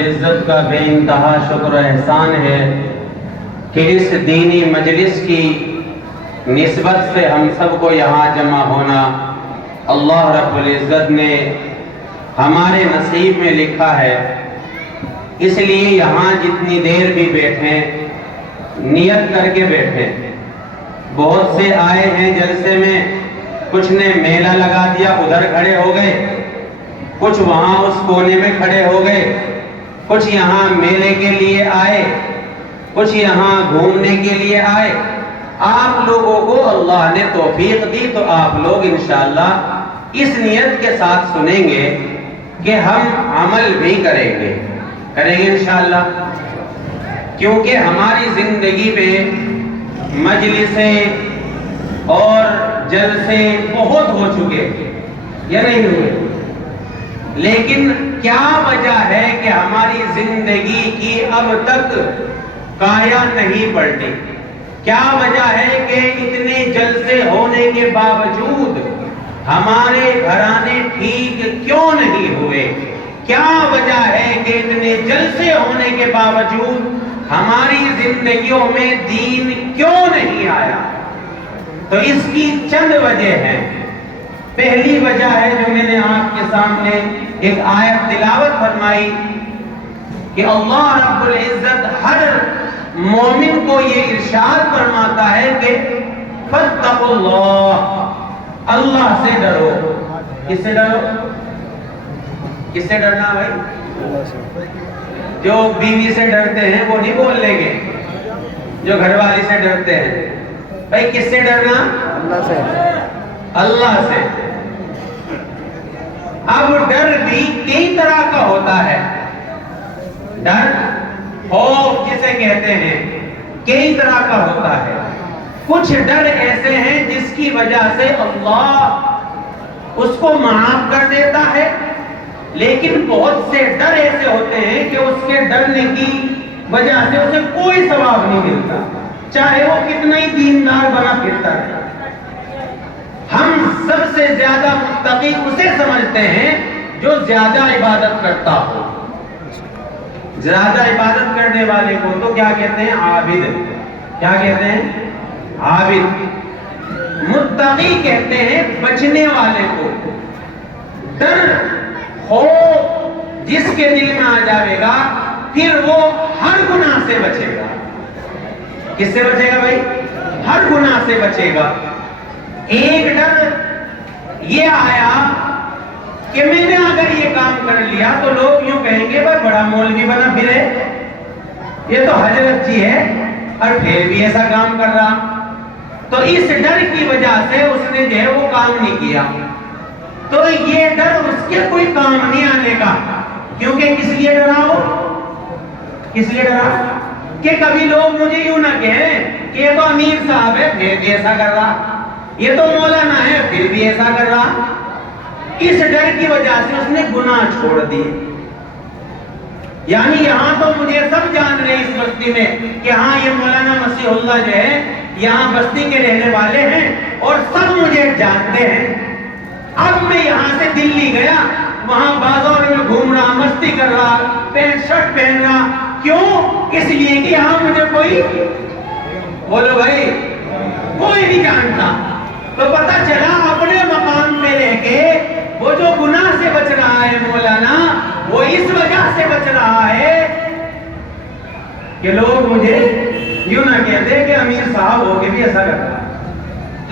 عزت کا بے انتہا شکر و احسان ہے کہ اس دینی مجلس کی نسبت سے ہم سب کو یہاں جمع ہونا اللہ رب العزت نے ہمارے نصیب میں لکھا ہے۔ اس لیے یہاں جتنی دیر بھی بیٹھیں نیت کر کے بیٹھیں۔ بہت سے آئے ہیں جلسے میں، کچھ نے میلہ لگا دیا ادھر کھڑے ہو گئے، کچھ وہاں اس کونے میں کھڑے ہو گئے، کچھ یہاں میلے کے لیے آئے، کچھ یہاں گھومنے کے لیے آئے۔ آپ لوگوں کو اللہ نے توفیق دی تو آپ لوگ انشاءاللہ اس نیت کے ساتھ سنیں گے کہ ہم عمل بھی کریں گے انشاءاللہ، کیونکہ ہماری زندگی میں مجلسیں اور جلسے بہت ہو چکے یا نہیں ہوئے، لیکن کیا وجہ ہے کہ ہماری زندگی کی اب تک کایا نہیں پلٹی؟ کیا وجہ ہے کہ اتنے جلسے ہونے کے باوجود ہمارے گھرانے ٹھیک کیوں نہیں ہوئے؟ کیا وجہ ہے کہ اتنے جلسے ہونے کے باوجود ہماری زندگیوں میں دین کیوں نہیں آیا؟ تو اس کی چند وجہ ہیں۔ پہلی وجہ ہے جو میں نے آپ کے سامنے ایک آیت تلاوت فرمائی کہ اللہ رب العزت ہر مومن کو یہ ارشاد فرماتا ہے کہ فاتقوا اللہ، اللہ سے ڈرو۔ کس سے ڈرو؟ کس سے ڈرنا بھائی؟ جو بیوی سے ڈرتے ہیں وہ نہیں بول لیں گے، جو گھر والی سے ڈرتے ہیں۔ بھائی کس سے ڈرنا؟ اللہ سے۔ اللہ سے۔ اب ڈر بھی کئی طرح کا ہوتا ہے۔ ڈر خوف جسے کہتے ہیں کئی طرح کا ہوتا ہے۔ کچھ ڈر ایسے ہیں جس کی وجہ سے اللہ اس کو معاف کر دیتا ہے، لیکن بہت سے ڈر ایسے ہوتے ہیں کہ اس کے ڈرنے کی وجہ سے اسے کوئی ثواب نہیں ملتا، چاہے وہ کتنا ہی دیندار بنا پھرتا ہے۔ ہم سب سے زیادہ متقی اسے سمجھتے ہیں جو زیادہ عبادت کرتا ہو۔ زیادہ عبادت کرنے والے کو تو کیا کہتے ہیں؟ عابد۔ کیا کہتے ہیں؟ عابد۔ متقی کہتے ہیں بچنے والے کو۔ ڈر خوف جس کے دل میں آ جائے گا پھر وہ ہر گناہ سے بچے گا۔ کس سے بچے گا بھائی؟ ہر گناہ سے بچے گا۔ ایک ڈر یہ آیا کہ میں نے اگر یہ کام کر لیا تو لوگ یوں کہیں گے بھائی بڑا مولوی بنا پھرے، یہ تو حضرت جی ہے اور پھر بھی ایسا کام کر رہا۔ تو اس ڈر کی وجہ سے اس نے جو ہے وہ کام نہیں کیا۔ تو یہ ڈر اس کے کوئی کام نہیں آنے کا، کیونکہ کس لیے ڈرا ہو؟ کس لیے ڈرا؟ کہ کبھی لوگ مجھے یوں نہ کہیں کہ یہ تو امیر صاحب ہے پھر بھی ایسا کر رہا، یہ تو مولانا ہے پھر بھی ایسا کر رہا۔ اس ڈر کی وجہ سے اس نے گناہ چھوڑ دیے۔ یعنی یہاں تو مجھے سب جان رہے اس بستی میں کہ ہاں یہ مولانا مسیح اللہ جو ہے یہاں بستی کے رہنے والے ہیں اور سب مجھے جانتے ہیں۔ اب میں یہاں سے دلی گیا، وہاں بازار میں گھوم رہا، مستی کر رہا، پینٹ شرٹ پہن رہا، کیوں؟ اس لیے کہ یہاں مجھے کوئی، بولو بھائی، کوئی نہیں جانتا۔ تو پتہ چلا اپنے مقام پہ رہ کے وہ جو گناہ سے بچ رہا ہے مولانا، وہ اس وجہ سے بچ رہا ہے کہ لوگ مجھے یوں نہ کہتے کہ امیر صاحب ہو کے بھی ایسا کر رہا،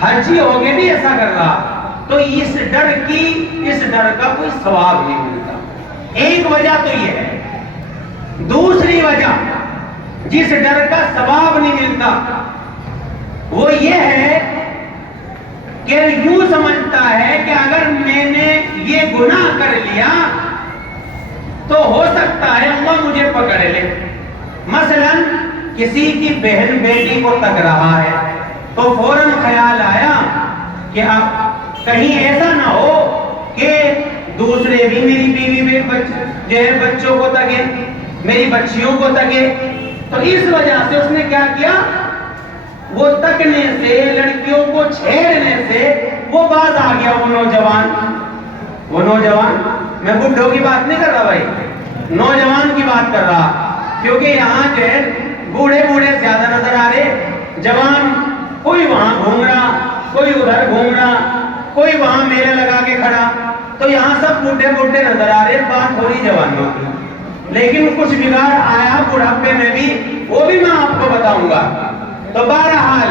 حاجی ہو کے بھی ایسا کر رہا۔ تو اس ڈر کا کوئی ثواب نہیں ملتا۔ ایک وجہ تو یہ ہے۔ دوسری وجہ جس ڈر کا ثواب نہیں ملتا وہ یہ ہے کہ یوں سمجھتا ہے کہ اگر میں نے یہ گناہ کر لیا تو ہو سکتا ہے اللہ مجھے پکڑ لے۔ مثلا کسی کی بہن بیٹی کو تک رہا ہے تو فوراً خیال آیا کہ اب کہیں ایسا نہ ہو کہ دوسرے بھی میری بیوی جو ہے بچوں کو تکے، میری بچیوں کو تکے۔ تو اس وجہ سے اس نے کیا کیا؟ وہ تکنے سے، لڑکیوں کو چھیڑنے سے وہ باز آ گیا۔ وہ نوجوان، میں بڈھوں کی بات نہیں کر رہا بھائی، نوجوان کی بات بات کر رہا، کیونکہ یہاں جو ہے بوڑھے بوڑھے زیادہ نظر آ رہے، جوان کوئی وہاں گھوم رہا، کوئی ادھر گھوم رہا، کوئی وہاں میلے لگا کے کھڑا، تو یہاں سب بوڑھے بوڑھے نظر آ رہے، بات ہو رہی جوانوں کی، لیکن کچھ بگاڑ آیا بڑھاپے میں بھی، وہ بھی میں آپ کو بتاؤں گا۔ تو بہرحال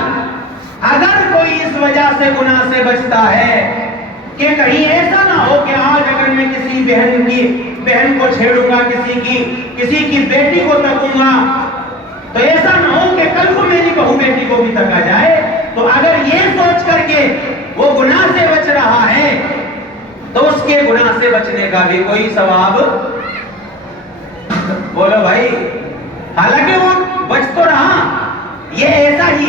اگر کوئی اس وجہ سے گناہ سے بچتا ہے کہ کہیں ایسا نہ ہو کہ آج اگر میں کسی بہن کو چھیڑوں گا، کسی کی بیٹی کو تکوں گا، تو ایسا نہ ہو کہ کل کو میری بہو بیٹی کو بھی تکا جائے، تو اگر یہ سوچ کر کے وہ گناہ سے بچ رہا ہے تو اس کے گناہ سے بچنے کا بھی کوئی ثواب، بولو بھائی، حالانکہ وہ بچ تو رہا۔ یہ ایسا ہی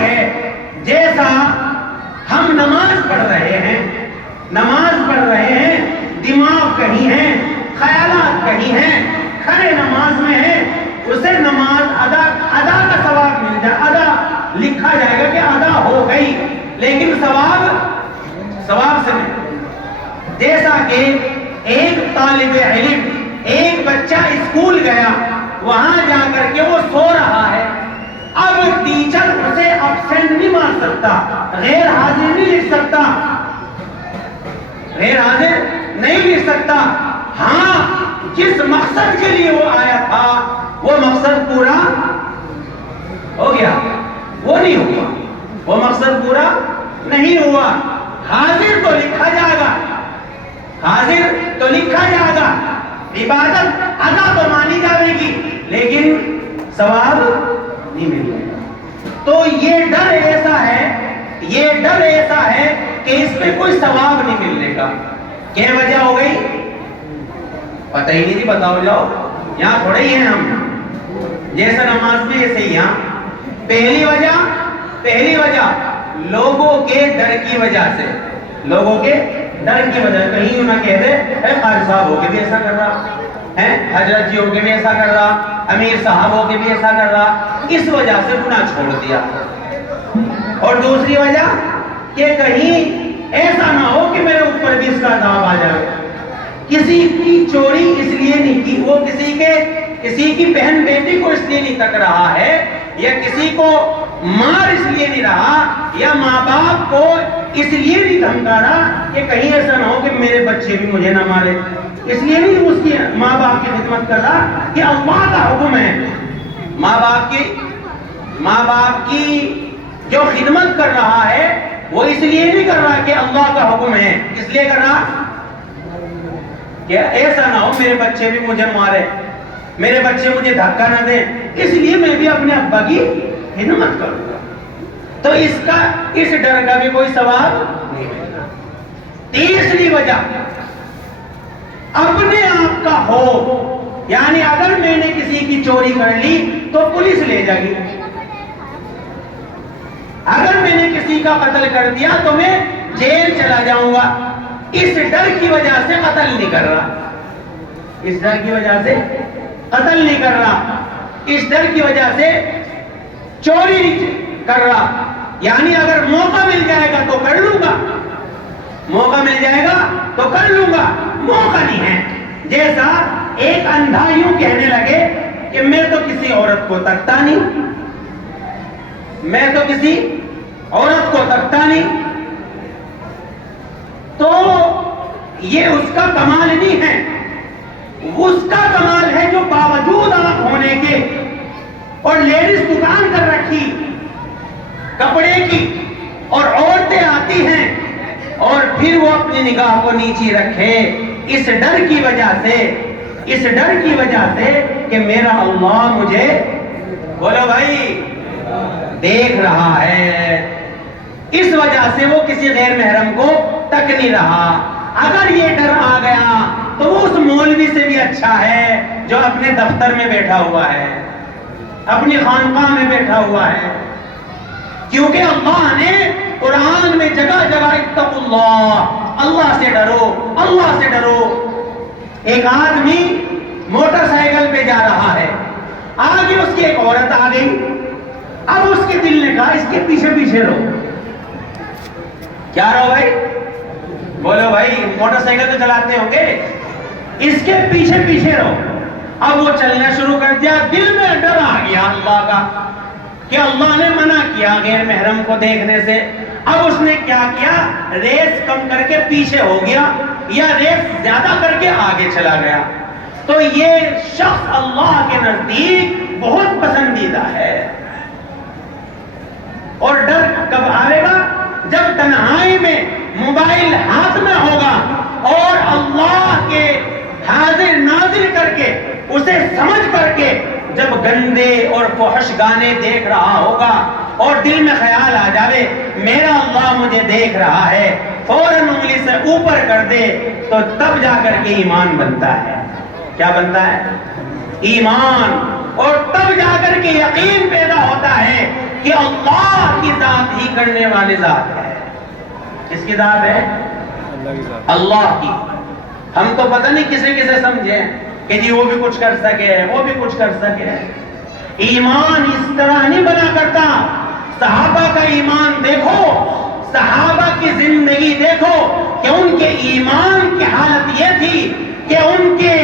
ہے جیسا ہم نماز پڑھ رہے ہیں، دماغ کہیں ہے، خیالات کہیں ہیں، کھڑے نماز میں ہیں، اسے نماز ادا کا ثواب مل جائے، ادا لکھا جائے گا کہ ادا ہو گئی، لیکن ثواب سے نہیں۔ جیسا کہ ایک طالب علم، ایک بچہ اسکول گیا، وہاں جا کر کے وہ سو رہا ہے، اب ٹیچر اسے ابسینٹ نہیں مار سکتا، غیر حاضر نہیں لکھ سکتا، ہاں جس مقصد کے لیے وہ آیا تھا وہ مقصد پورا ہو گیا، وہ نہیں ہوا، وہ مقصد پورا نہیں ہوا، حاضر تو لکھا جائے گا، عبادت ادا تو مانی جائے گی، لیکن ثواب نہیں ملے گا۔ تو یہ ڈر ایسا ہے کہ اس پہ کوئی ثواب نہیں ملنے کا۔ کیا وجہ ہو گئی؟ پتہ ہی نہیں تھی، بتاؤ جاؤ، یہاں تھوڑے ہی ہیں ہم، جیسا نماز میں ایسے ہی یہاں۔ پہلی وجہ لوگوں کے ڈر کی وجہ سے، کہیں نہ کہہ دے اے قاری صاحب ہو کے بھی ایسا کر رہا ہے، حضرت جی ہو کے بھی ایسا کر رہا، امیر صاحب ہو کے بھی ایسا کر رہا، اس وجہ سے گناہ چھوڑ دیا۔ اور دوسری وجہ کہ کہیں ایسا نہ ہو کہ میرے اوپر بھی اس کا عذاب آ جائے۔ کسی کی چوری اس لیے نہیں کی، وہ کسی کی بہن بیٹی کو اس لیے نہیں تک رہا ہے، یا کسی کو مار اس لیے نہیں رہا، یا ماں باپ کو اس لیے نہیں دھمکا رہا کہ کہیں ایسا نہ ہو کہ میرے بچے بھی مجھے نہ مارے، اس لیے نہیں اس کی ماں باپ کی خدمت کر رہا کہ اللہ کا حکم ہے۔ ماں باپ کی جو خدمت کر رہا ہے وہ اس لیے نہیں کر رہا کہ اللہ کا حکم ہے، اس لیے کر رہا کہ ایسا نہ ہو میرے بچے بھی مجھے مارے، میرے بچے مجھے دھکا نہ دیں، اس لیے میں بھی اپنے ابا کی خدمت کروں گا، تو اس ڈر کا بھی کوئی ثواب نہیں ملے گا۔ تیسری وجہ اپنے آپ کا ہو، یعنی اگر میں نے کسی کی چوری کر لی تو پولیس لے جائے گی، اگر میں نے کسی کا قتل کر دیا تو میں جیل چلا جاؤں گا، اس ڈر کی وجہ سے قتل نہیں کر رہا، اس ڈر کی وجہ سے قتل نہیں کر رہا، اس ڈر کی وجہ سے چوری نہیں کر رہا، یعنی اگر موقع مل جائے گا تو کر لوں گا، موقع مل جائے گا تو کر لوں گا، موقع نہیں ہے۔ جیسا ایک اندھا یوں کہنے لگے کہ میں تو کسی عورت کو تکتا نہیں، میں تو کسی عورت کو تکتا نہیں، تو یہ اس کا کمال نہیں ہے، اس کا کمال ہے جو باوجود آنکھ ہونے کے اور لیڈیز دکان کر رکھی کپڑے کی اور عورتیں آتی ہیں اور پھر وہ اپنی نگاہ کو نیچی رکھے، اس ڈر کی وجہ سے کہ میرا اللہ مجھے، بولو بھائی، دیکھ رہا ہے، اس وجہ سے وہ کسی غیر محرم کو تک نہیں رہا۔ اگر یہ ڈر آ گیا تو وہ اس مولوی سے بھی اچھا ہے جو اپنے دفتر میں بیٹھا ہوا ہے، اپنی خانقاہ میں بیٹھا ہوا ہے، کیونکہ اللہ نے قرآن میں جگہ جگہ اتقوا اللہ، اللہ سے ڈرو، اللہ سے ڈرو۔ ایک آدمی موٹر سائیکل پہ جا رہا ہے، آگے اس کی ایک عورت آ گئی، اب اس کے دل نے کہا اس کے پیچھے پیچھے رہو۔ کیا رہو بھائی؟ بولو بھائی، موٹر سائیکل تو چلاتے ہوں گے، اس کے پیچھے پیچھے رہو. اب وہ چلنا شروع کر دیا. دل میں ڈر آ گیا اللہ کا کہ اللہ نے منع کیا غیر محرم کو دیکھنے سے. اب اس نے کیا کیا؟ ریس کم کر کے پیچھے ہو گیا یا ریس زیادہ کر کے آگے چلا گیا. تو یہ شخص اللہ کے نزدیک بہت پسندیدہ ہے. اور ڈر کب آئے گا؟ جب تنہائی میں موبائل ہاتھ میں ہوگا اور اللہ کے حاضر ناظر کر کے اسے سمجھ کر کے جب گندے اور فحش گانے دیکھ رہا ہوگا اور دل میں خیال آ جاوے میرا اللہ مجھے دیکھ رہا ہے، فوراً انگلی سے اوپر کر دے، تو تب جا کر کے ایمان بنتا ہے. کیا بنتا ہے؟ ایمان. اور تب جا کر کے یقین پیدا ہوتا ہے کہ اللہ کی ذات ہی کرنے والی ذات ہے. کس کی ذات ہے؟ اللہ کی. ہم تو پتہ نہیں کسے کسے سمجھیں کہ جی وہ بھی کچھ کر سکے، وہ بھی کچھ کر سکے. ایمان اس طرح نہیں بنا کرتا. صحابہ کا ایمان دیکھو، صحابہ کی زندگی دیکھو کہ ان کے ایمان کی حالت یہ تھی کہ ان کے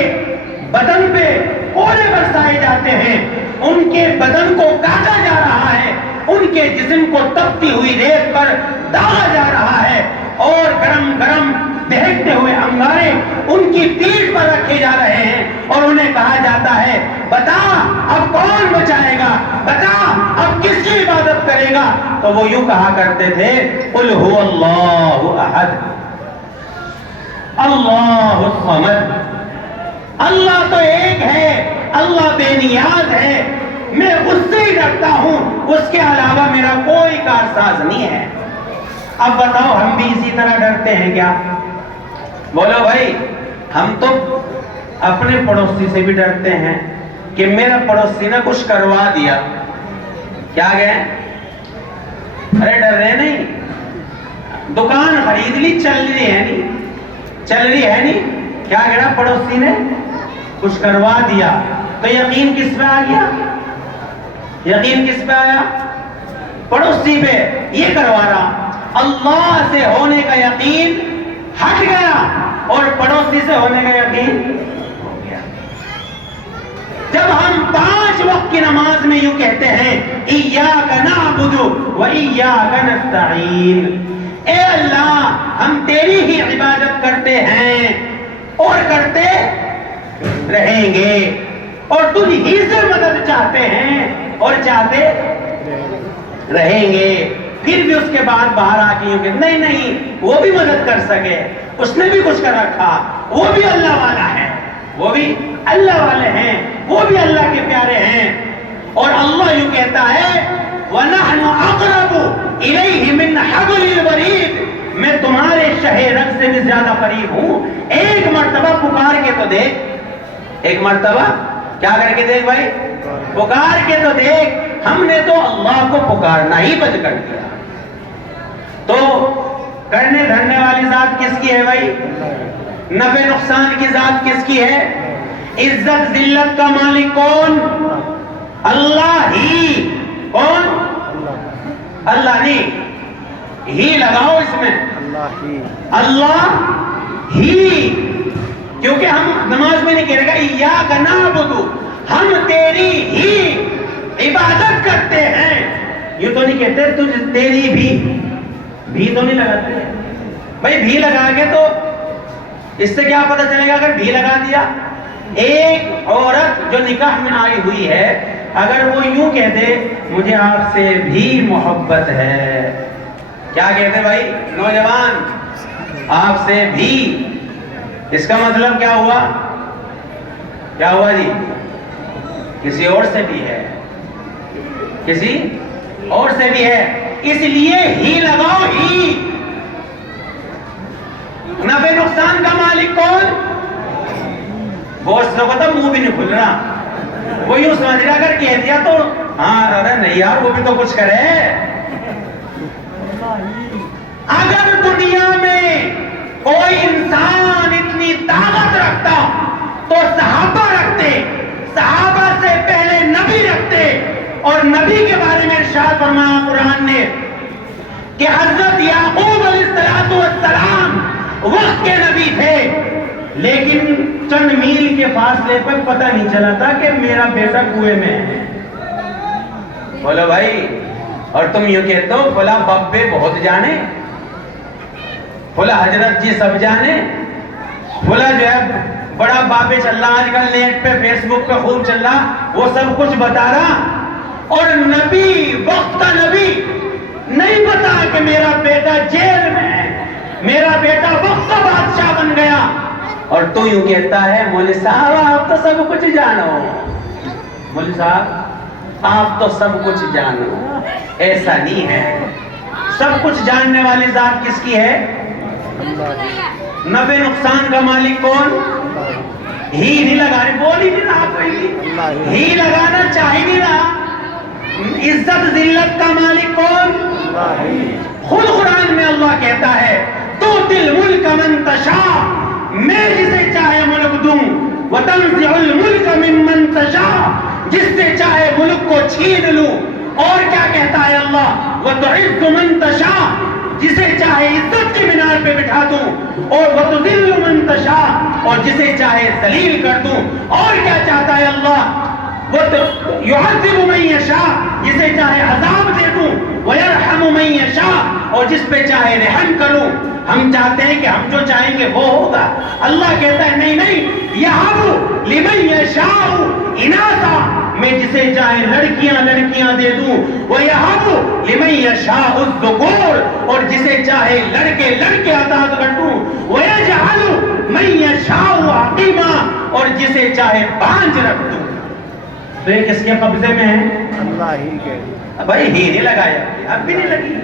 بدن پہ کولے برسائے جاتے ہیں، ان کے بدن کو کاٹا جا رہا ہے، ان کے جسم کو تپتی ہوئی ریت پر داغا جا رہا ہے، اور گرم گرم دہکتے ہوئے انگارے ان کی پیٹھ پر رکھے جا رہے ہیں، اور انہیں کہا جاتا ہے بتا اب کون بچائے گا، بتا اب کس کی عبادت کرے گا. تو وہ یوں کہا کرتے تھے قل هو اللہ احد اللہ الصمد. اللہ تو ایک ہے، اللہ بے نیاز ہے، میں اس سے ہی ڈرتا ہوں، اس کے علاوہ میرا کوئی کارساز نہیں ہے. اب بتاؤ ہم بھی اسی طرح ڈرتے ہیں کیا؟ بولو بھائی. ہم تو اپنے پڑوسی سے بھی ڈرتے ہیں کہ میرا پڑوسی نے کچھ کروا دیا. کیا گئے؟ ارے ڈر رہے نہیں. دکان خرید لی، چل رہی ہے نہیں، چل رہی ہے نہیں، کیا گیا؟ پڑوسی نے کچھ کروا دیا. تو یقین کس پہ آ گیا؟ یقین کس پہ آیا؟ پڑوسی پہ. یہ کروا رہا. اللہ سے ہونے کا یقین ہٹ گیا اور پڑوسی سے ہونے کا یقین ہو گیا. جب ہم 5 وقت کی نماز میں یوں کہتے ہیں ایاک نعبد و ایاک نستعین، اے اللہ ہم تیری ہی عبادت کرتے ہیں اور کرتے رہیں گے، اور تجھ ہی سے مدد چاہتے ہیں اور چاہتے رہیں گے. پھر بھی اس کے بعد باہر آ کے یوں کہ نہیں نہیں وہ بھی مدد کر سکے، اس نے بھی کچھ کر رکھا، وہ بھی اللہ والا ہے، وہ بھی اللہ والے ہیں، وہ بھی اللہ کے پیارے ہیں. اور اللہ یوں کہتا ہے وَنَحْنُ أَقْرَبُ إِلَيْهِ مِنْ حَبْلِ الْوَرِيدِ، میں تمہارے شہ رگ سے بھی زیادہ قریب ہوں. ایک مرتبہ پکار کے تو دیکھ، ایک مرتبہ کیا کر کے دیکھ بھائی، پکار کے تو دیکھ. ہم نے تو اللہ کو پکارنا ہی بند کر دیا. تو کرنے دھرنے والی ذات کس کی ہے بھائی؟ نفع نقصان کی ذات کس کی ہے؟ عزت ذلت کا مالک کون؟ اللہ ہی. کون؟ اللہ نہیں، ہی لگاؤ اس میں، اللہ ہی. کیونکہ ہم نماز میں نہیں کہہ رہے گا ایاک نعبد، ہم تیری ہی عبادت کرتے ہیں. یہ تو نہیں کہتے تجھ تیری بھی تو نہیں لگاتے بھائی. بھی لگا کے تو اس سے کیا پتہ چلے گا اگر بھی لگا دیا؟ ایک عورت جو نکاح میں آئی ہوئی ہے اگر وہ یوں کہتے مجھے آپ سے بھی محبت ہے، کیا کہتے بھائی نوجوان؟ آپ سے بھی. اس کا مطلب کیا ہوا؟ کیا ہوا جی؟ کسی اور سے بھی ہے، کسی اور سے بھی ہے. اس لیے ہی لگاؤ. ہی نفع نقصان کا مالک کون؟ بہت لوگوں تو منہ بھی نہیں کھل رہا، وہ یوں سمجھ رہا اگر کہہ دیا تو ہاں ارے نہیں یار وہ بھی تو کچھ کرے. اگر دنیا میں کوئی انسان اتنی طاقت رکھتا تو صحابہ رکھتے، صحابہ سے پہلے نبی رکھتے. اور نبی کے بارے میں ارشاد فرمایا قرآن نے کہ حضرت یعقوب علیہ السلام وقت کے نبی تھے، لیکن چند میل کے فاصلے پر پتہ نہیں چلا تھا کہ میرا بیٹا کنویں میں ہے. بولو بھائی، اور تم یوں کہتے ہو فلاں بابے بہت جانے، فلاں حضرت جی سب جانے، فلاں جو ہے بڑا بابے چل رہا آج کل نیٹ پہ فیس بک پہ خوب چل رہا، وہ سب کچھ بتا رہا، اور نبی وقت کا نبی نہیں بتا کہ میرا بیٹا جیل میں ہے، میرا بیٹا وقت کا بادشاہ بن گیا. اور تو یوں کہتا ہے مولوی صاحب آپ تو سب کچھ جانو، مولوی صاحب آپ تو سب کچھ جانو. ایسا نہیں ہے. سب کچھ جاننے والی ذات کس کی ہے؟ نفع نقصان کا مالک کون؟ ہی نہیں لگا رہی، بول ہی نہیں رہا کوئی، ہی لگانا چاہی نہیں رہا. عزت ذلت کا مالک کون؟ خود قرآن میں اللہ کہتا ہے تو دل ملک من تشاء، میں جسے چاہے ملک دوں، وتنزع الملک ممن تشاء، جس سے چاہے ملک کو چھین لوں. اور کیا کہتا ہے اللہ؟ وتعز من تشاء، جسے چاہے عزت کی مینار پہ بٹھا دوں، اور وتذل من تشاء، اور جسے چاہے ذلیل کر دوں. اور کیا چاہتا ہے اللہ؟ یعذب من یشاء، جسے چاہے عذاب دے دوں، ویرحم من یشاء، اور جس پہ چاہے رحم کروں. ہم چاہتے ہیں کہ ہم جو چاہیں گے وہ ہوگا. اللہ کہتا ہے نہیں نہیں، یہب لمن یشاء اناثا، میں جسے چاہے لڑکیاں دے دوں، ویہب لمن یشاء الذکور، اور جسے چاہے لڑکے عطا کر دوں، ویجعل من یشاء عقیما، اور جسے چاہے بانجھ رکھ دوں. تو یہ کس کے قبضے میں ہے؟ اللہ ہی کے. بھائی ہی نہیں لگایا، اب بھی نہیں لگی.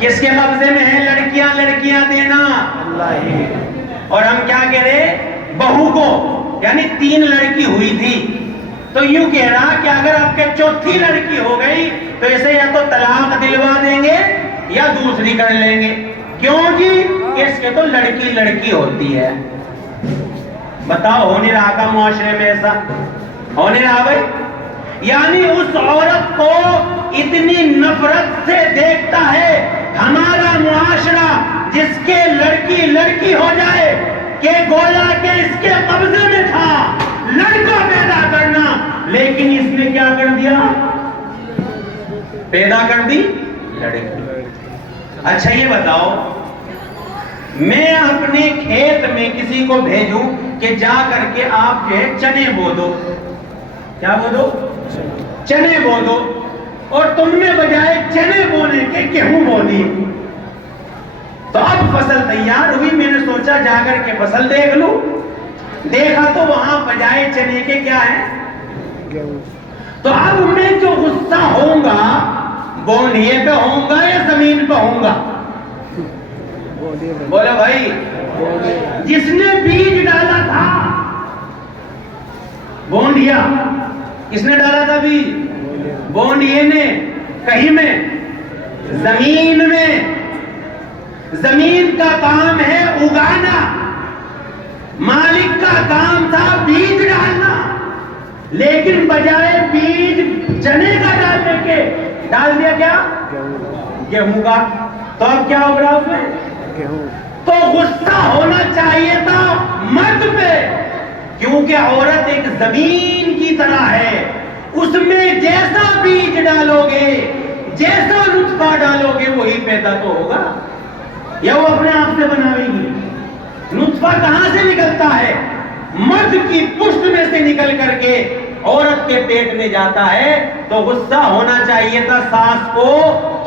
کس کے قبضے میں ہے لڑکیاں دینا؟ اللہ ہی. اور ہم کیا کہہ رہے؟ بہو کو، یعنی 3 لڑکی ہوئی تھی تو یوں کہہ رہا کہ اگر آپ کے چوتھی لڑکی ہو گئی تو اسے یا تو طلاق دلوا دیں گے یا دوسری کر لیں گے. کیوں جی؟ اس کے تو لڑکی ہوتی ہے. بتاؤ ہو نہیں رہا کا معاشرے میں ایسا؟ ہو نہیں رہا بھائی. یعنی اس عورت کو اتنی نفرت سے دیکھتا ہے ہمارا معاشرہ جس کے لڑکی ہو جائے کہ گویا کہ اس کے قبضے میں تھا لڑکا پیدا کرنا، لیکن اس نے کیا کر دیا؟ پیدا کر دی لڑکی. اچھا یہ بتاؤ، میں اپنے کھیت میں کسی کو بھیجوں کہ جا کر کے آپ جو ہے چنے بو دو، کیا بو دو؟ چنے بو دو، اور تم نے بجائے چنے بونے کے گیہوں بو دی. تو اب فصل تیار ہوئی، میں نے سوچا جا کر کے فصل دیکھ لوں. دیکھا تو وہاں بجائے چنے کے کیا ہے؟ تو اب میں جو غصہ ہوں گا بونڈھیے پہ ہوں گا یا زمین پہ ہوں گا؟ بولے بھائی، جس نے بیج ڈالا تھا بونڈیا، کس نے ڈالا تھا بیج؟ بونڈیے نے. کہیں میں؟ زمین میں. زمین کا کام ہے اگانا، مالک کا کام تھا بیج ڈالنا، لیکن بجائے بیج چنے کا ڈالنے کے ڈال دیا کیا؟ گیہوں کا. تو اب کیا ہو رہا اس میں؟ تو غصہ ہونا چاہیے تھا مرد پہ، کیونکہ عورت ایک زمین کی طرح ہے، اس میں جیسا بیج ڈالو گے، جیسا نطفہ ڈالو گے وہی پیدا تو ہوگا، یا وہ اپنے آپ سے بناوے گی؟ نطفہ کہاں سے نکلتا ہے؟ مرد کی پشت میں سے نکل کر کے عورت کے پیٹ میں جاتا ہے. تو غصہ ہونا چاہیے تھا ساس کو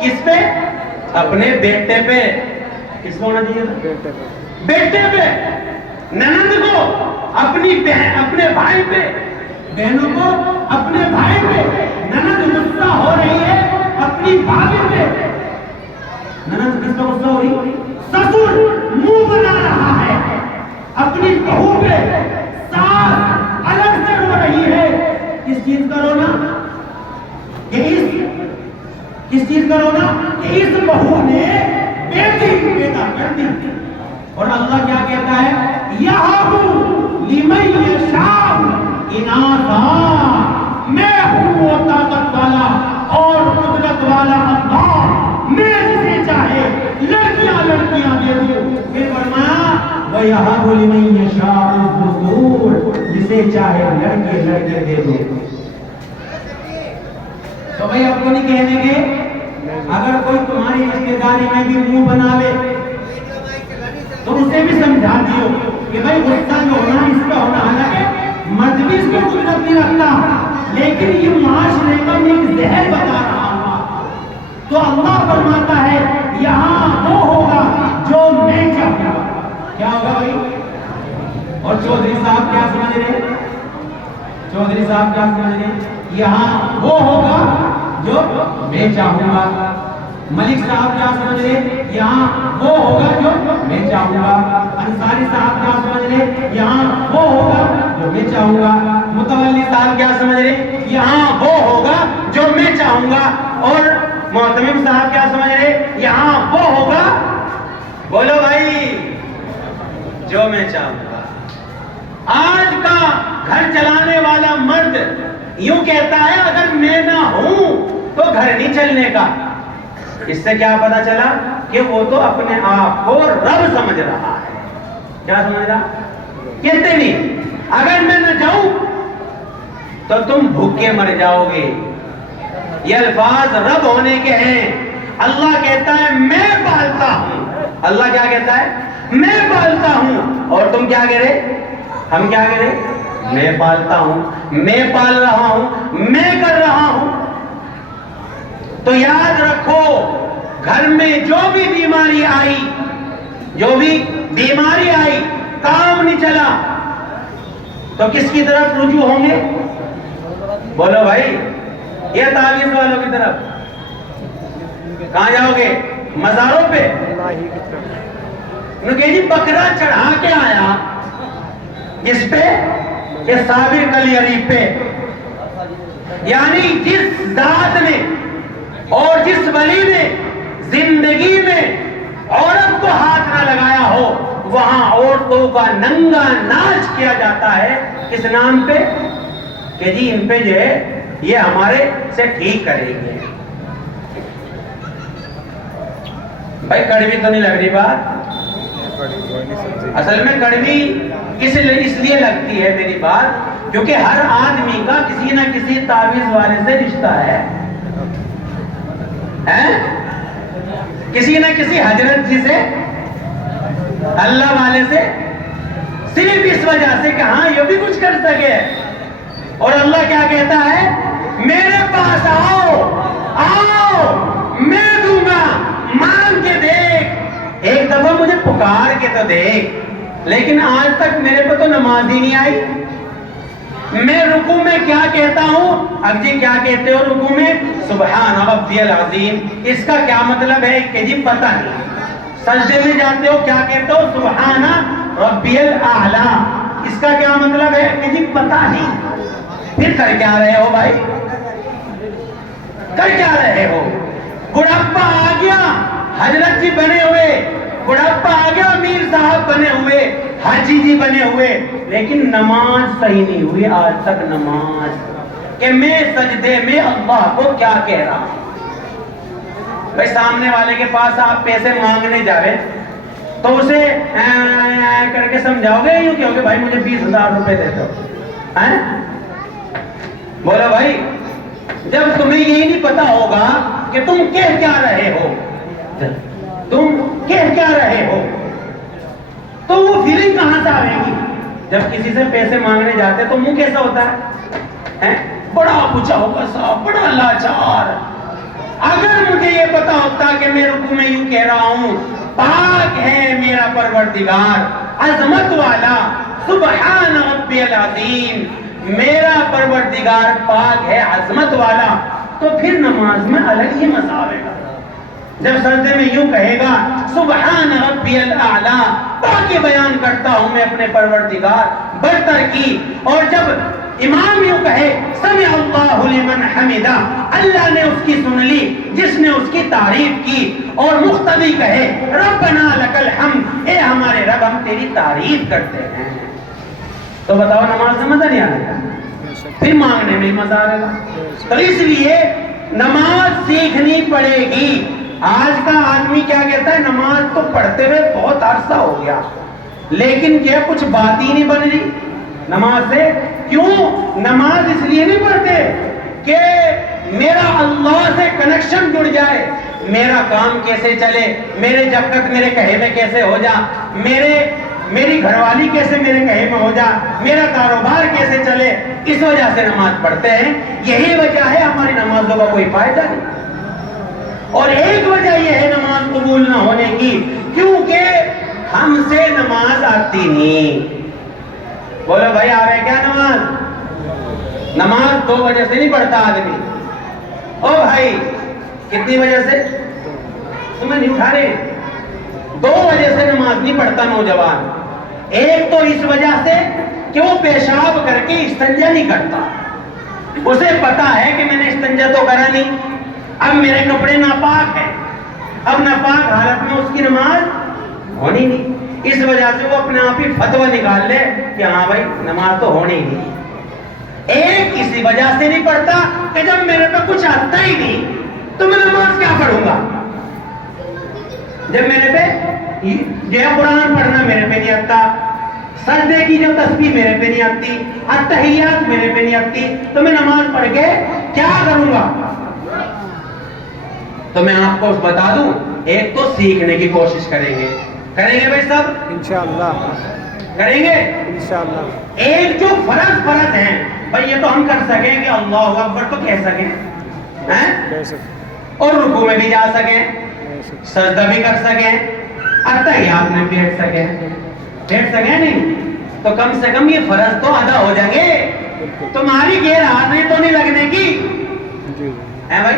کس پہ؟ اپنے بیٹے پہ. کس کو ہونا چاہیے تھا؟ بیٹے پہ. ننند کو اپنی بہن، اپنے بھائی پہ. بہنوں کو اپنے بھائی پہ. ننند غصہ ہو رہی ہے اپنی بھابھی پہ. ننند کس کا غصہ ہو رہی؟ سسر منہ بنا رہا ہے اپنی بہو پہ. ساس الگ سے رو رہی ہے. کس چیز کا رونا؟ کس چیز کا رونا؟ کہ اس بہو نے بیٹی پیدا کر دی. اور اللہ کیا کہتا ہے؟ یَهَبُ لِمَن یَشَاءُ اناثا، میں ہوں وہ طاقت والا اور قدرت والا اللہ، میں جسے چاہے لڑکیاں دے دوں. میں فرمایا وَيَهَبُ لِمَن يَشَاءُ الذُّكُورَ، جسے چاہے لڑکے لڑکے دے دو. تو بھائی اب کو نہیں کہنے گے اگر کوئی تمہاری رشتے داری میں بھی منہ بنا لے تو اسے بھی سمجھا دیو کہ بھائی غصہ جو ہونا اس کا ہونا، حالانکہ مرد بھی اس کو قدرت نہیں رکھتا، لیکن یہ معاشرے کا ایک زہر بتا رہا ہوا. تو اللہ فرماتا ہے یہاں وہ ہوگا جو میں چاہوں گا. کیا ہوگا بھائی؟ اور چودھری صاحب کیا سمجھ رہے؟ چودھری صاحب کیا سمجھ رہے؟ یہاں وہ ہوگا جو میں چاہوں گا. ملک صاحب کیا سمجھ رہے؟ یہاں وہ ہوگا جو میں چاہوں گا. انصاری صاحب کیا سمجھ رہے؟ یہاں وہ ہوگا جو میں چاہوں گا. متولی صاحب کیا سمجھ رہے؟ یہاں وہ ہوگا جو میں چاہوں گا. اور محتمم صاحب کیا سمجھ رہے؟ یہاں وہ ہوگا، بولو بھائی، جو میں چاہوں گا. آج کا گھر چلانے والا مرد یوں کہتا ہے اگر میں نہ ہوں تو گھر نہیں چلنے کا. اس سے کیا پتا چلا کہ وہ تو اپنے آپ کو رب سمجھ رہا ہے. کیا سمجھ رہا؟ کہتے نہیں اگر میں نہ جاؤں تو تم بھوکے مر جاؤ گے. یہ الفاظ رب ہونے کے ہیں. اللہ کہتا ہے میں پالتا ہوں. اللہ کیا کہتا ہے؟ میں پالتا ہوں. اور تم کیا کہہ رہے؟ ہم کیا کہہ رہے؟ میں پالتا ہوں، میں پال رہا ہوں، میں کر رہا ہوں. تو یاد رکھو گھر میں جو بھی بیماری آئی، کام نہیں چلا تو کس کی طرف رجوع ہوں گے؟ بولو بھائی، یہ تعویذ والوں کی طرف. کہاں جاؤ گے؟ مزاروں پہ. انہوں نے کہا جی بکرا چڑھا کے آیا جس پہ کہ صابر کلیری پہ، یعنی جس ذات نے اور جس ولی نے زندگی میں عورت کو ہاتھ نہ لگایا ہو وہاں عورتوں کا ننگا ناچ کیا جاتا ہے. کس نام پہ؟ کہ جی ان پہ جو ہے یہ ہمارے سے ٹھیک کریں گے. بھائی کڑوی تو نہیں لگ رہی بات؟ اصل میں کڑوی اس لیے لگتی ہے میری بات کیونکہ ہر آدمی کا کسی نہ کسی تعویذ والے سے رشتہ ہے. کسی نہ کسی حضرت جی سے، اللہ والے سے، صرف اس وجہ سے کہ ہاں یہ بھی کچھ کر سکے. اور اللہ کیا کہتا ہے؟ میرے پاس آؤ میں دوں گا، مانگ کے دیکھ. ایک دفعہ مجھے پکار کے تو دیکھ. لیکن آج تک میرے پہ تو نماز ہی نہیں آئی. میں رکوع میں کیا کہتا ہوں؟ اب جی کیا کہتے ہو رکوع میں؟ سبحان ربی العظیم. اس کا کیا مطلب ہے کہ جی پتہ نہیں. سجدے میں جاتے ہو کیا کہتے ہو؟ سبحان ربی الاعلی. اس کا کیا مطلب ہے کہ جی پتہ نہیں. پھر کر کیا رہے ہو بھائی؟ کر کیا رہے ہو؟ بڑھاپا آ گیا حضرت جی بنے ہوئے، بڑھاپا آ گیا امیر صاحب بنے ہوئے، حاجی جی بنے ہوئے، لیکن نماز صحیح نہیں ہوئی آج تک. نماز کہ میں سجدے میں اللہ کو کیا کہہ رہا ہوں. بھائی سامنے والے کے پاس آپ پیسے مانگنے جا رہے تو اسے کر کے سمجھاؤ گے یوں کہ بھائی مجھے 20,000 روپے دے دو. بولو بھائی، جب تمہیں یہی نہیں پتا ہوگا کہ تم کہہ کیا رہے ہو، تو وہ فیلنگ کہاں سے آئے گی؟ جب کسی سے پیسے مانگنے جاتے تو منہ کیسا ہوتا ہے؟ بڑا پوچھا ہوگا صاحب، بڑا لاچار. اگر مجھے یہ پتا ہوتا کہ میں رکوع میں یوں کہہ رہا ہوں پاک ہے میرا پروردگار عظمت والا، سبحان ربی العظیم، میرا پروردگار پاک ہے عظمت والا، تو پھر نماز میں الگ ہی مزہ آئے گا. جب سجدے میں یوں کہے گا سبحان ربی الاعلی، باقی بیان کرتا ہوں میں اپنے پروردگار برتر کی. اور جب امام یوں کہے سمع اللہ لمن حمدہ، اللہ نے اس کی سن لی جس نے اس کی تعریف کی. اور مقتدی کہے ربنا لک الحمد، اے ہمارے رب ہم تیری تعریف کرتے ہیں. تو بتاؤ نماز میں مزہ نہیں آنے گا؟ پھر مانگنے میں مزہ آئے گا. تو اس لیے نماز سیکھنی پڑے گی. آج کا آدمی کیا کہتا ہے؟ نماز تو پڑھتے ہوئے بہت عرصہ ہو گیا، لیکن یہ کچھ بات ہی نہیں بن رہی نماز سے. کیوں؟ نماز اس لیے نہیں پڑھتے کہ میرا اللہ سے کنیکشن جڑ جائے, میرا کام کیسے چلے, میرے جب تک میرے کہے میں کیسے ہو جا, میری گھر والی کیسے میرے کہے میں ہو جا, میرا کاروبار کیسے چلے, اس وجہ سے نماز پڑھتے ہیں. یہی وجہ ہے ہماری نمازوں کا کوئی فائدہ نہیں. اور ایک وجہ یہ ہے نماز قبول نہ ہونے کی, کیونکہ ہم سے نماز آتی نہیں. بولو بھائی آ رہے کیا نماز؟ نماز 2 وجہ سے نہیں پڑھتا آدمی. او بھائی کتنی وجہ سے؟ تمہیں نہیں اٹھا رہے. 2 وجہ سے نماز نہیں پڑھتا نوجوان. ایک تو اس وجہ سے کہ وہ پیشاب کر کے استنجا نہیں کرتا. اسے پتا ہے کہ میں نے استنجا تو کرا نہیں, اب میرے کپڑے ناپاک ہیں, اب ناپاک حالت میں اس کی نماز ہونی نہیں. اس وجہ سے وہ اپنے آپ ہی فتویٰ نکال لے کہ ہاں بھائی نماز تو ہونی ہی نہیں. ایک اسی وجہ سے نہیں پڑھتا کہ جب میرے پہ کچھ آتا ہی نہیں تو میں نماز کیا پڑھوں گا. جب میرے پہ یہ قرآن پڑھنا میرے پہ نہیں آتا, سجدے کی جو تسبیح میرے پہ نہیں آتی, التحیات میرے پہ نہیں آتی, تو میں نماز پڑھ کے کیا کروں گا. تو میں آپ کو بتا دوں, ایک تو سیکھنے کی کوشش کریں گے بھائی سب انشاءاللہ کریں گے انشاءاللہ. ایک جو فرض ہیں بھائی یہ تو ہم کر سکیں کہ اللہ اکبر تو کہہ سکیں, اور رکوع میں بھی جا سکیں, سجدہ بھی کر سکیں, التحیات میں بیٹھ سکیں نہیں, تو کم سے کم یہ فرض تو ادا ہو جائیں گے. تمہاری غیر حاضری تو نہیں لگنے کی ہے بھائی.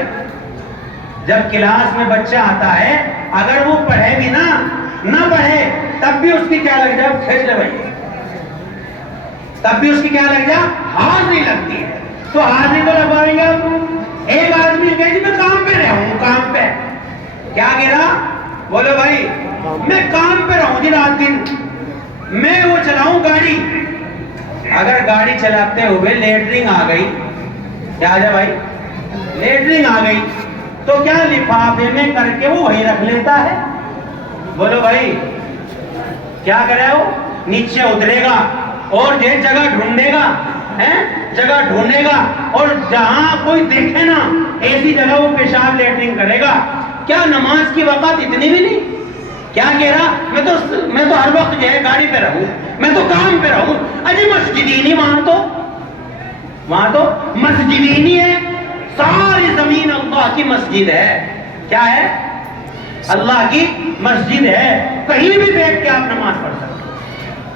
جب کلاس میں بچہ آتا ہے اگر وہ پڑھے بھی نہ پڑھے تب بھی اس کی کیا لگ جائے, کھینچ لے بھائی, تب بھی اس کی کیا لگ جائے, حاضری لگتی ہے. تو حاضری تو لگوائیں گے. ایک آدمی کہے جی میں کام پہ رہا ہوں, کام پہ کیا کہہ رہا, بولو بھائی میں کام پہ رہوں جی رات دن, میں وہ چلاؤں گاڑی. اگر گاڑی چلاتے ہوئے لیٹرنگ آ گئی, کیا آ جائے بھائی, لیٹرنگ آ گئی, تو کیا لفافے میں کر کے وہ وہیں رکھ لیتا ہے. بولو بھائی کیا کرے, وہ نیچے اترے گا اور یہ جگہ ڈھونڈے گا, اور جہاں کوئی دیکھے نا ایسی جگہ وہ پیشاب لیٹرنگ کرے گا. کیا نماز کی وقت اتنی بھی نہیں؟ کیا کہہ رہا, میں تو ہر وقت جو ہے گاڑی پہ رہوں, میں تو کام پہ رہوں. اجی مسجد ہی نہیں, وہاں تو مسجد ہی نہیں ہے. ساری زمین اللہ کی مسجد ہے. کیا ہے؟ اللہ کی مسجد ہے. کہیں بھی بیٹھ کے آپ نماز پڑھ سکتے,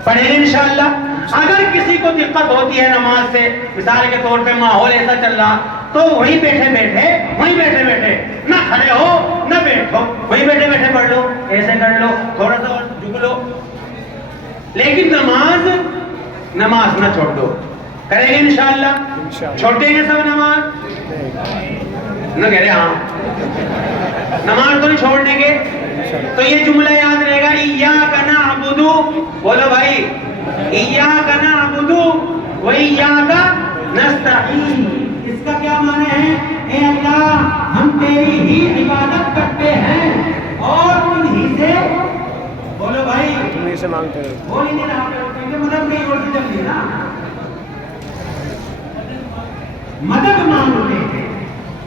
پڑھیں گے انشاءاللہ. اگر کسی کو دقت ہوتی ہے نماز سے, مثال کے طور پہ ماحول ایسا چل رہا, تو وہیں بیٹھے بیٹھے نہ کھڑے ہو نہ بیٹھو, وہیں بیٹھے بیٹھے پڑھ لو, ایسے کر لو, تھوڑا سا اور جھک لو. لیکن نماز نہ چھوڑ دو. کریں گے انشاءاللہ. چھوڑیں گے سب نماز نہ کہہ رہے ہاں, نماز تو نہیں چھوڑنے گے. تو یہ جملہ یاد رہے گا, ایاک نعبد, بولو بھائی ایاک نعبد و ایاک نستعین. اس کا کیا معنی ہے, اے اللہ ہم تیری ہی عبادت کرتے ہیں اور انہی سے, بولو بھائی انہی سے مانگتے ہیں. بول ہی نہیں رہا کہ مدد نہیں اور سے چل نا, مدد مانگتے ہیں.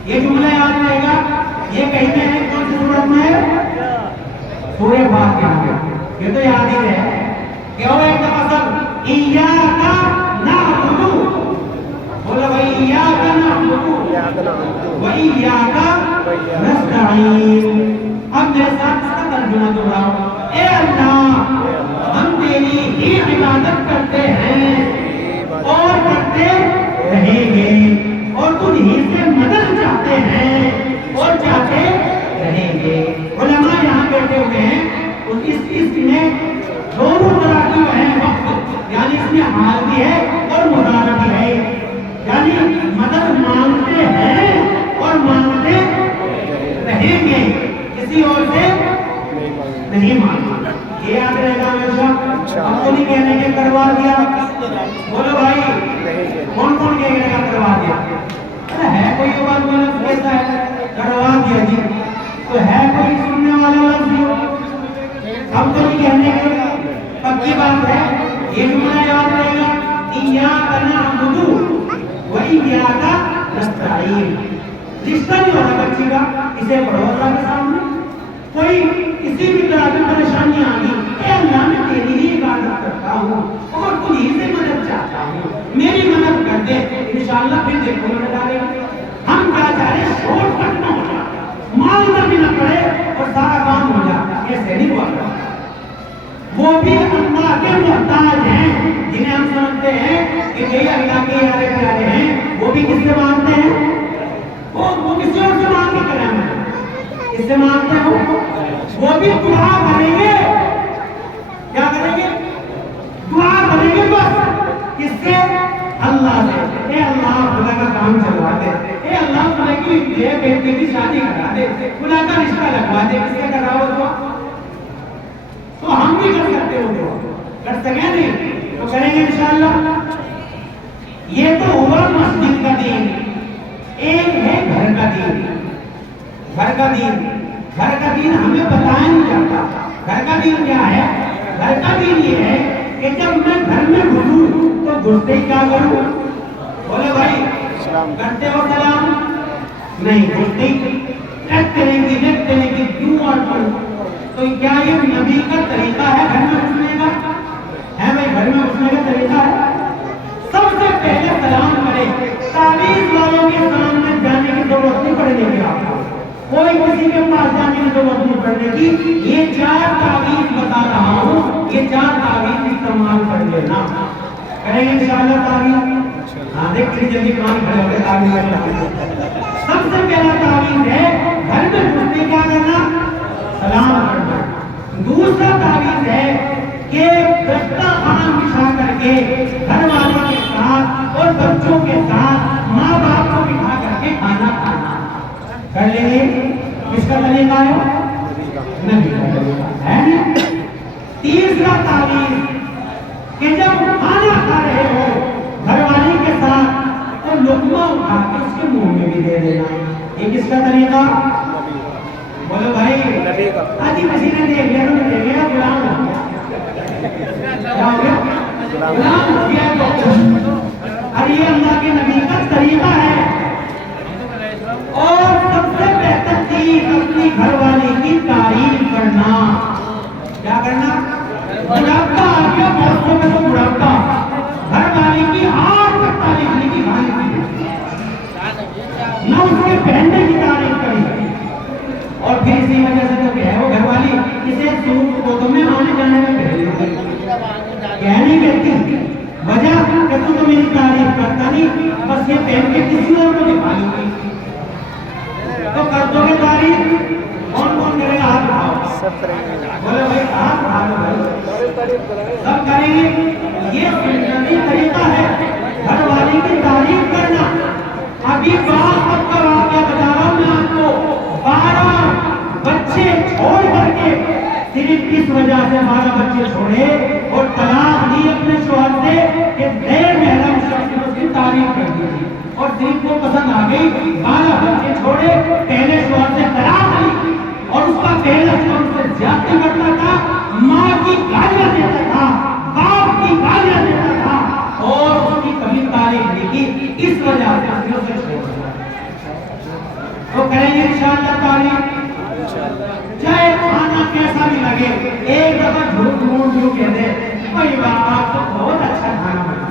یہ جملہ یاد رہے گا. یہ کہتے ہیں کون سی سورت میں, سورہ فاتحہ. یہ تو یاد ہی ہے کہ اور ایک دفعہ سب ایاک نعبد, بولو بھائی ایاک نعبد و ایاک نستعین. اب میرے ساتھ اس کا ترجمہ دہراؤ. اے اللہ ہم تیری ہی عبادت کرتے ہیں اور کرتے رہیں گے, اور تجھی سے مدد چاہتے ہیں اور چاہتے رہیں گے. علماء یہاں بیٹھے ہوئے ہیں, اس میں دونوں طرح کی ہے وقت, یعنی اس میں حال بھی ہے اور مضارع بھی ہے. یعنی مدد مانگتے ہیں اور مانگتے رہیں گے, کسی اور سے نہیں مانگنا. یہ یاد رہے گا ہمیشہ. ہم کو نہیں کہنے کے کروا دیا, بولو بھائی کون کہنے کا کروا دیا. ہے کوئی بات میں لفظ کیسا ہے, کروا دیا جی, تو ہے کوئی سننے والا لفظ, ہم تو نہیں کہنے کے. پکی بات نعبدو وإياک نستعین. رشتہ نہیں ہوتا بچی کا، اسے پڑھو اللہ کے سامنے. کوئی کسی بھی طرح کی پریشانی آ گئی، اے اللہ میں تیری ہی عبادت کرتا ہوں اور تجھی سے مدد چاہتا ہوں، میری مدد کر دے. انشاءاللہ پھر دیکھو مدد آئے گی. ہم کیا چاہ رہے ہیں؟ شورٹ کٹ نہ ہو جائے، مانگنا بھی نہ پڑے اور سارا کام ہو جائے. ایسے نہیں ہوا کرتا. وہ بھی اللہ کے محتاج ہیں جنہیں ہم سمجھتے ہیں کہ یہ اللہ کے یارے پیارے ہیں. وہ بھی کس سے مانگتے ہیں؟ وہ کسی اور سے مانگ کے کریں گے. اس سے مانگتے ہو وہ بھی دعا کریں گے. کیا کریں گے؟ دعا کریں گے. بس کس سے؟ اللہ سے. اے اللہ خدا کا کام چلوا دے، اے اللہ خدا کی بیٹے کی شادی کرا دے، خدا کا رشتہ لگوا دے. کس سے کرا ہو دعا؟ تو ہم بھی کر سکتے ہو دعا. کر سکیں نہیں تو کریں گے انشاءاللہ. یہ تو ہوا مسجد کا دین. ایک ہے گھر کا دین. گھر کا دین، گھر کا دین ہمیں بتایا نہیں جاتا. گھر کا دین کیا ہے؟ گھر کا دین یہ ہے کہ جب میں گھر میں گھسوں تو گھستے ہی کیا کروں؟ بولے بھائی کرتے ہو سلام؟ نہیں، گھستے ہی دیکھتے رہیں گے کیوں اور کیوں. تو کیا یہ نبی کا طریقہ ہے گھر میں گھسنے کا؟ ہے بھائی، گھر میں گھسنے کا طریقہ ہے. سب سے پہلے سلام کرے. تعویذ والوں کے سامنے جانے کی ضرورت نہیں پڑنے کی. آپ کو کوئی کسی کے پاس جانے کی ضرورت نہیں پڑنے کی. یہ 4 تعویذ بتا رہا ہوں، یہ 4 تعویذ استعمال کر لینا. کریں گے انشاءاللہ تعویذ. ہاں دیکھ لیجیے جلدی کام کھڑے ہو گئے. تعویذ سب سے پہلا تعویذ ہے گھر میں گھستے کیا کرنا؟ سلام کرنا. دوسرا تعویذ ہے کہ دسترخوان بچھا کر کے گھر والوں کے ساتھ اور بچوں کے ساتھ ماں باپ کو بٹھا کر کے کھانا کھانا. کر لیں گے. کس کا طریقہ ہے؟ نبی کا طریقہ ہے. تیسرا تعویذ کہ جب کھانا کھا رہے ہو گھر والی کے ساتھ تو لقمہ اٹھا کے اس کے منہ میں بھی دے دینا. یہ کس کا طریقہ؟ بولو بھائی. آج کسی نے دیکھ لیا تو دیکھ لیا غلام ہو گیا. کیا ہو گیا؟ غلام ہو گیا. اور یہ اللہ کے نبی کا طریقہ ہے. اور سب سے بہتر چیز اپنی گھر والی کی تعریف کرنا. کیا کرنا؟ بڑھاپا آ گیا بہتوں میں تو بڑھاپا گھر والی کی ہاتھ تک تعریف نہیں کی. نہ اس کے پہننے کی تعریف کری. اور پھر اسی وجہ سے تو ہے وہ گھر والی اسے سوٹ کو تمہیں آنے جانے میں پہلے کہنے کہتی وجہ کہ تو میری تعریف کرتا نہیں، بس یہ پہن کے کسی اور کو دکھا لوں گی. تو کر دو گے تعریف؟ کون کون کرے گا؟ ہاتھ اٹھاؤ. بولے بھائی ہاتھ اٹھا لو بھائی. سب کریں گے. یہ سنتی طریقہ ہے گھر والی کی تعریف کرنا. ابھی بات اب کا واقعہ بتا رہا ہوں میں آپ کو. 12 بچے چھوڑ کر کے صرف اس وجہ سے 12 بچے چھوڑے اور طلاق دی اپنے شوہر سے کہ غیر محرم شخص نے اس کی تعریف کر دی اور صرف کو پسند آ گئی. 12 بچے چھوڑے، پہلے شوہر سے طلاق لی اور اس کا پہلا شوہر سے زیادتی کرتا تھا، ماں کی گالیاں دیتا تھا، باپ کی گالیاں دیتا تھا اور اس کی کبھی تعریف نہیں کی. اس وجہ سے اس نے اسے چھوڑ دیا. تو کریں گے انشاءاللہ تعریف. چاہے کھانا کیسا بھی لگے. ایک دفعہ جھوٹ جھوٹ کہہ دے بھائی آپ تو بہت اچھا کھانا بنا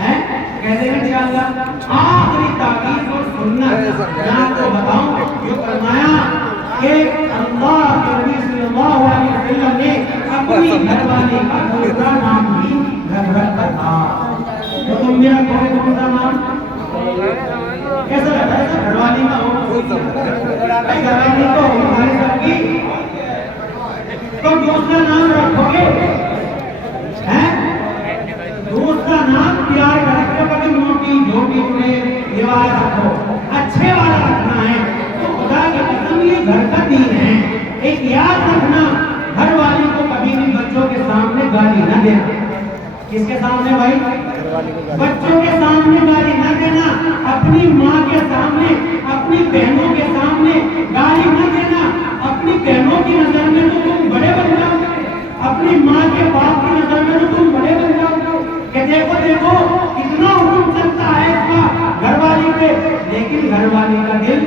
ہے، کہہ دیں انشاءاللہ. آخری تعریف اور سنت میں آپ کو بتاؤں جو فرمایا کہ اللہ کے نبی صلی اللہ علیہ وسلم نے اپنی گھر والی کا دوسرا نام بھی گھر رکھا تھا. تو تم میرا کون سا نام کیسا لگتا ہے؟ گھر والی کا ہو گھر والی تو ہماری سب کی. تو دوسرا نام رکھو گے، دوسرا نام پیار کا رکھو. کبھی موٹی جھوٹی میں یہ والا رکھو، اچھے والا رکھنا ہے. تو خدا کی قسم یہ گھر کا دین ہے. ایک یاد رکھنا گھر والی کو کبھی بھی بچوں کے سامنے گالی نہ دینا. کس کے سامنے بھائی؟ بچوں کے سامنے گالی نہ دینا. اپنی ماں کے سامنے، اپنی بہنوں کے سامنے گالی نہ دینا. اپنی بہنوں کی نظر میں تو تم بڑے بن جاؤ گے، اپنی ماں کے باپ کی نظر میں تو تم بڑے بن جاؤ گے کہ دیکھو دیکھو کتنا والی کا دل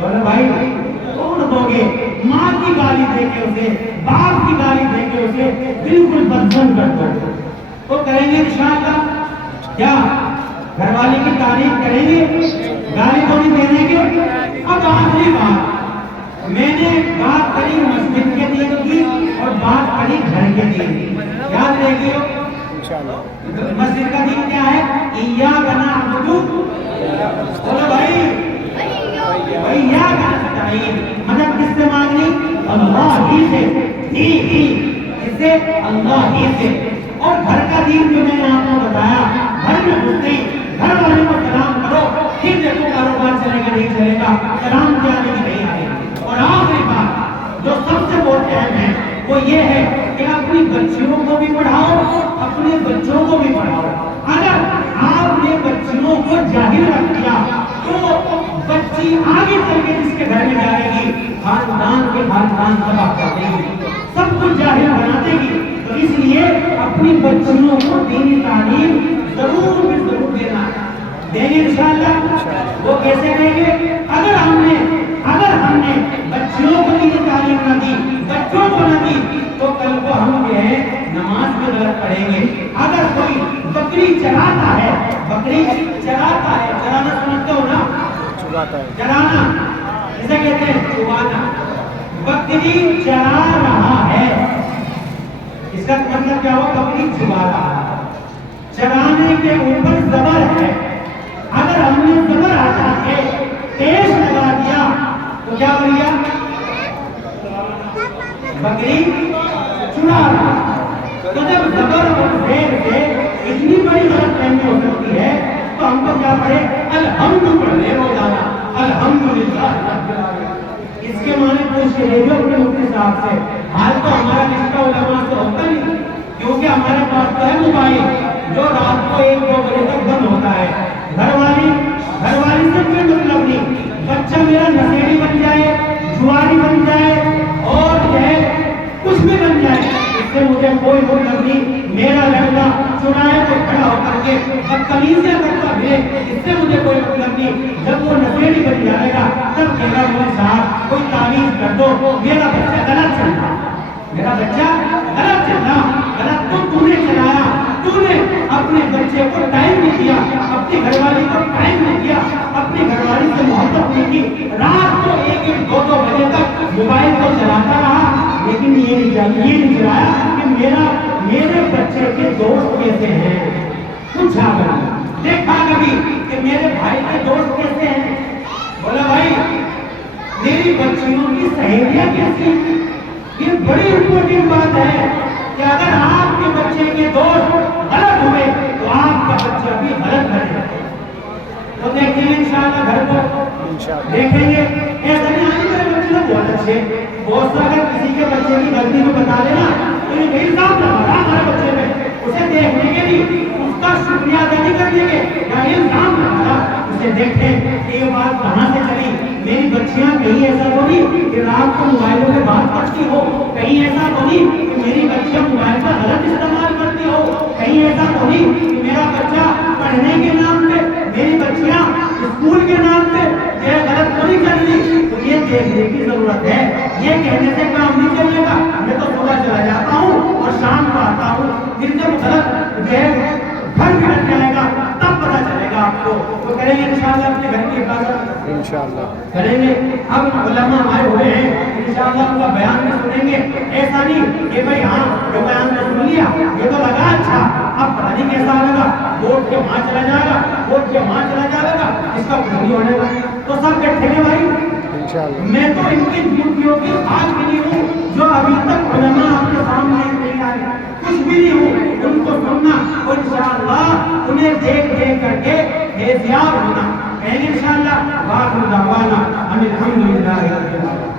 بولو بھائی توڑ دو گے. ماں کی گالی دے کے اسے, باپ کی گالی دے کے اسے بالکل بدزن کر دو تو کریں گے انشاءاللہ. کیا گھر والی کی تعریف کریں گے, گالی تو نہیں دے دیں گے. اب آخری بات, میں نے بات کری مسجد کے دین کی اور بات کری گھر کے دین کی, یاد رہے گی. مسجد کا دین کیا ہے؟ ایاک نعبد, بولو بھائی ایاک نستعین, مدد کس سے مانگنی؟ اللہ ہی سے, کس سے؟ اللہ ہی سے. اور گھر کا دین جو میں نے آپ کو بتایا, گھر میں گھستے گھر والوں کو سلام کرو, پھر دیکھو کاروبار چلے گا نہیں چلے گا, سلام کے آنے کی نہیں آئے. اور آخری بات جو سب سے بہت اہم ہے وہ یہ ہے کہ اپنی بچیوں کو بھی پڑھاؤ, اپنے بچوں کو بھی پڑھاؤ. اگر آپ نے بچیوں کو جاہل رکھ دیا تو بچی آگے چل کے جس کے گھر میں جائے گی خاندان کے خاندان تباہ کر دے گی, سب کچھ جاہل بنا دے گی. تو اس لیے اپنی بچیوں کو دینی تعلیم ضرور بھی ضرور دینا دیں گے انشاءاللہ. وہ کیسے دیں گے؟ اگر ہم نے بچیوں کو دینی تعلیم نہ دی, بچوں کو نہ دی, تو کل کو ہم جو ہے نماز میں غلط پڑھیں گے. اگر کوئی بکری چراتا ہے, چرانا سمجھتے ہو نا, چرانا اسے کہتے ہیں چرانا. بکری چرا رہا ہے, اس کا مطلب کیا ہوا؟ بکری چبا رہا ہے. چرانے کے اوپر زبر ہے, اگر ہم نے زبر ہٹا کے پیش لگا دیا تو کیا کر دیا؟ بکری چرا رہا. تو جب زبر اور زیر سے اتنی بڑی غلط فہمی ہو سکتی ہے تو ہم کو کیا پڑھے؟ الحمد پڑھنے روزانہ, الحمدللہ رب العالمین. اس کے معنی پوچھ کے لے جو اپنے مفتی صاحب سے. حال تو ہمارا رشتہ علماء سے ہوتا نہیں, کیونکہ ہمارے پاس تو ہے موبائل جو رات کو 1-2 بجے تک بند ہوتا ہے. گھر والی سے کوئی مطلب نہیں, بچہ میرا نشیڑی بن جائے, جواری بن جائے اور جو ہے کچھ بھی بن جائے, اس سے مجھے کوئی مطلب نہیں. میرا لڑکا چرائے تو کھڑا ہو کر کے بدتمیزیاں کرتا پھرے, اس سے مجھے کوئی مطلب نہیں. جب وہ نشیڑی بن جائے گا تب کہے گا مولوی صاحب کوئی تعویذ کر دو, میرا بچہ غلط چل رہا, میرا بچہ غلط چل رہا. غلط تو نے چلایا, تو نے اپنے بچے کو ٹائم نہیں دیا, اپنی گھر والی کو ٹائم نہیں دیا, اپنی گھر والی سے محبت نہیں کی. رات کو 1-2 بجے تک موبائل کو چلاتا رہا, لیکن یہ نہیں چلایا کہ میرے بچے کے دوست کیسے ہیں. پوچھا کر دیکھا کبھی کہ میرے بھائی کے دوست کیسے ہیں؟ بولا بھائی میری بچیوں کی سہیلیاں کیسی. یہ بڑی امپورٹنٹ بات ہے کہ اگر آپ کے بچے کے دوست غلط ہوئے تو آپ کا بچہ بھی غلط بنے. تو دیکھیں گے انشاءاللہ گھر کو دیکھیں گے. ایسا نہیں آئی میرے بچے تو بہت اچھے, بہت سا اگر کسی کے بچے کی غلطی کو بتا دینا تو یہ میری صاحب لگا ہمارے بچے میں, اسے دیکھنے کے لیے اس کا شکریہ ادا نہیں کرنے کے یا الزام لگانا, اسے دیکھیں کہ یہ بات کہاں سے چلی. میری بچیاں کہیں ایسا تو نہیں کہ رات کو موبائلوں میں بات کرتی ہو, کہیں ایسا تو نہیں کہ میری بچیاں موبائل کا غلط استعمال کرتی ہو, کہیں ایسا تو نہیں کہ میرا بچہ پڑھنے کے نام پہ, میری بچیاں اسکول کے نام پہ یہ غلط تو نہیں کر رہی. تو یہ دیکھنے کی ضرورت ہے. یہ کہنے سے کام نہیں چلے گا. میں تو صبح چلا جاتا ہوں اور شام کو آتا ہوں, پھر جب غلط گھر بگڑ جائے گا تب پتہ چلے گا آپ کو. تو کریں گے انشاءاللہ اپنے گھر کی حفاظت انشاءاللہ کریں گے. اب علماء آئے ہوئے ہیں, انشاءاللہ ان کا بیان بھی سنیں گے. ایسا نہیں کہ بھائی ہاں جو بیان نے سن لیا یہ تو لگا اچھا, اب پتہ نہیں کیسا لگا, ووٹ کے وہاں چلا جائے گا, ووٹ کے وہاں چلا جائے گا, اس کا کچھ نہیں ہونے گا. تو سب بیٹھے گے بھائی. میں تو ان کی جھوٹیوں کی خاص بھی نہیں ہوں جو ابھی تک علماء آپ کے سامنے نہیں آئے, کچھ بھی نہیں ہوں. ان کو سننا اور انشاءاللہ انہیں دیکھ کر کے احتیاط ہونا. انشاءاللہ واخر دعوانا الحمدللہ رب العالمین.